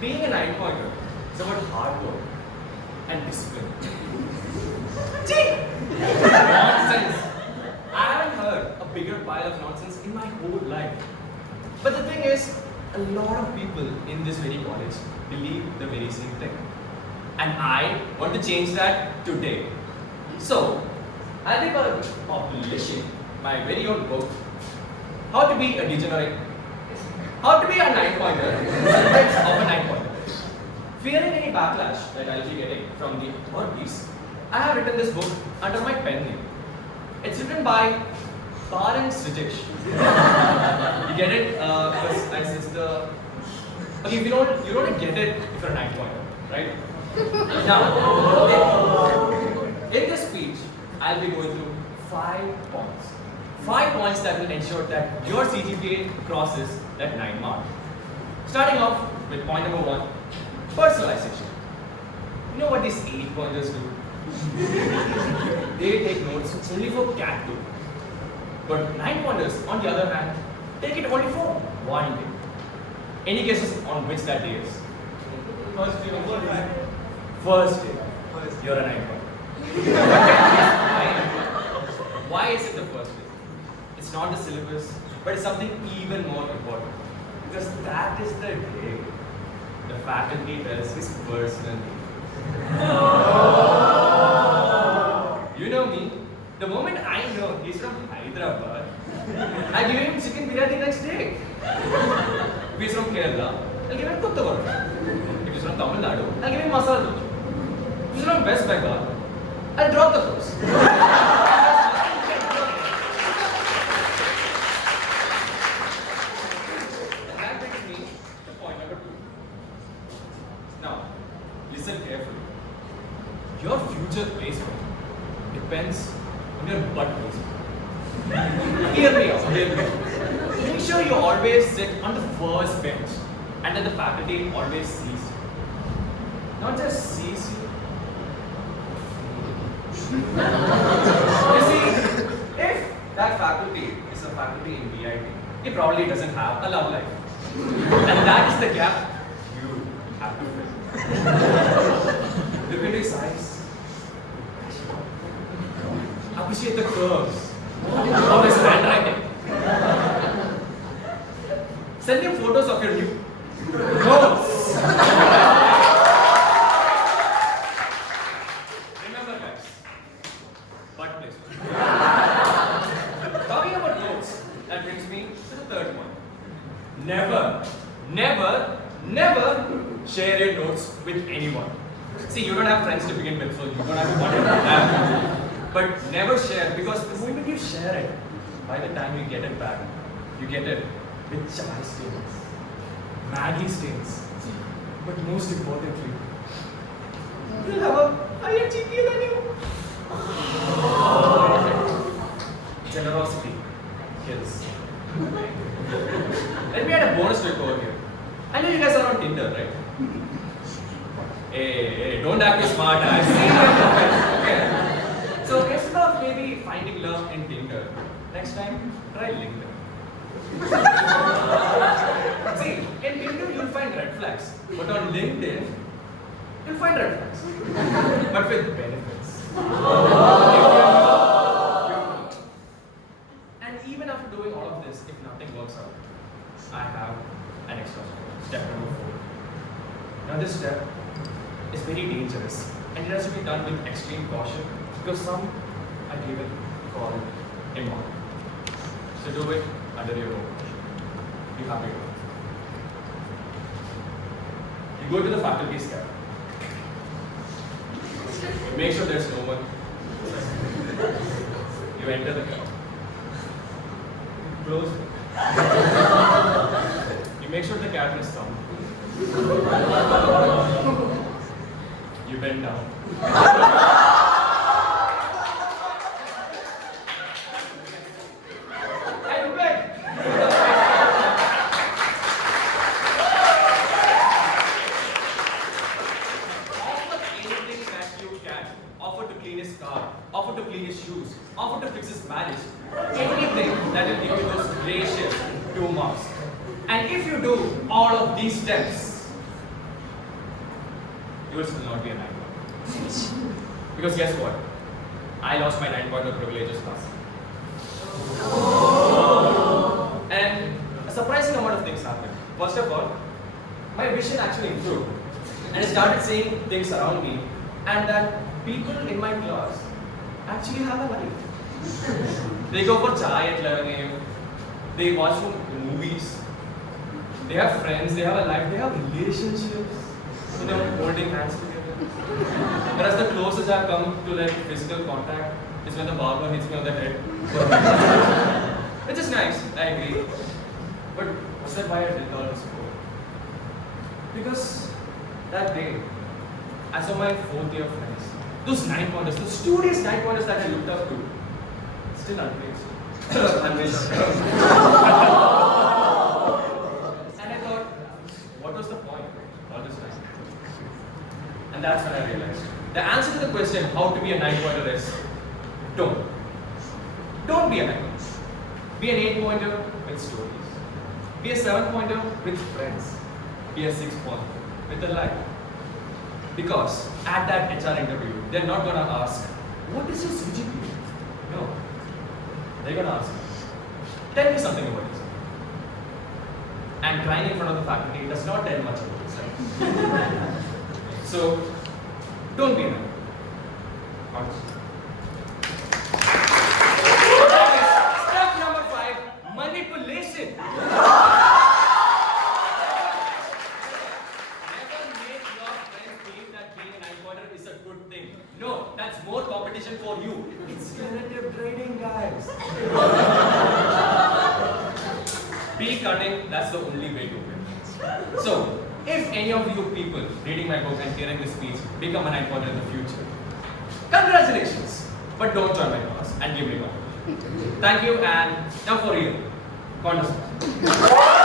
Being a 9-pointer is about hard work and discipline. Gee! Nonsense! I haven't heard a bigger pile of nonsense in my whole life. But the thing is, a lot of people in this very college believe the very same thing. And I want to change that today. So, I'll be publishing my very own book, How to Be a Degenerate, How to Be a 9-pointer, Secrets of a 9-pointer. Fearing any backlash that I'll be getting from the authorities, I have written this book under my pen name. It's written by Sarang. You get it? Because it's the... Okay, if you don't get it if you're a 9-pointer, right? Now, in this speech, I'll be going through 5 points. 5 points that will ensure that your CGPA crosses that 9 mark. Starting off with point number 1, personalization. You know what these 8-pointers do? They take notes only for cat 2. But 9-pointers, on the other hand, take it only for 1 day. Any guesses on which that day is? First day. First day. You're a 9-pointer. Why is it the first day? It's not the syllabus, but it's something even more important. Because that is the day the faculty does his personal day. You know me, the moment I know he's from Hyderabad, I give him chicken biryani next day. If he's from Kerala, I'll give him kuttu porotha. If he's from Tamil Nadu, I'll give him masala dosa. If he's from West Bengal, I'll drop the course. And that brings me to point number 2. Now, listen carefully. Your future placement depends on your butt placement. Hear me out. Make sure you always sit on the first bench and that the faculty always sees you. Not just sees you. You see, if that faculty is a faculty in VIP, he probably doesn't have a love life. And that is the gap you have to fill. Look into his eyes. Appreciate the curves of his handwriting. Send him photos of your new notes. Remember, guys, butt placement. Talking about notes, that brings me to the third point. Never, never, never share your notes with anyone. See, you don't have friends to begin with, so you don't have to wonder about that. But never share, because the moment you share it, by the time you get it back, you get it with chai stains, Maggie stains, but most importantly, you'll have a higher GPA than you. Generosity kills. Let me add a bonus trick over here. I know you guys are on Tinder, right? Hey, don't act smart. I've seen your profile. Okay. So instead of maybe finding love in Tinder, next time try LinkedIn. See, in Tinder you'll find red flags, but on LinkedIn you'll find red flags, but with benefits. And even after doing all of this, if nothing works out, I have an extra step. Step number 4. Now this step is very dangerous and it has to be done with extreme caution because some are given called immoral. So do it under your own. You have it. You go to the faculty's cabin. Make sure there's no one. You enter the cabin. Close it. You make sure the cabin is sound. You bend down. And bend. Offer anything that you can. Offer to clean his car. Offer to clean his shoes. Offer to fix his marriage. Anything that will give you those gracious 2 marks. And if you do all of these steps, you will still not be a 9-pointer. Because guess what? I lost my 9-pointer privileges last year. And a surprising amount of things happened. First of all, my vision actually improved. And I started seeing things around me, and that people in my class actually have a life. They go for chai at 11 a.m. They watch movies. They have friends. They have a life. They have relationships. So they're holding hands together. Whereas the closest I've come to like physical contact is when the barber hits me on the head. Which is nice, I agree. But was that why I did all this for? Because that day, I saw my 4th year friends. Those 9-pointers, the studious 9-pointers that I looked up to, still unplaced. Unplaced. And I thought, what was the point all this time? And that's when I realized. The answer to the question, how to be a 9-pointer is, don't. Don't be a 9-pointer. Be an 8-pointer with stories. Be a 7-pointer with friends. Be a 6-pointer with a life. Because at that HR interview, they're not going to ask, what is your CGPA? No. They're going to ask, tell me something about yourself. And crying in front of the faculty does not tell much about yourself. So, don't be a 9-pointer. Honestly. Step number 5, manipulation. Never make your friends believe that being a 9-pointer is a good thing. No, that's more competition for you. It's relative grading, guys. Be cunning, that's the only way to win. So, if any of you people reading my book and hearing this speech become a 9-pointer in the future, congratulations! But don't join my class and give me one. Thank you, and now for real. Conversation.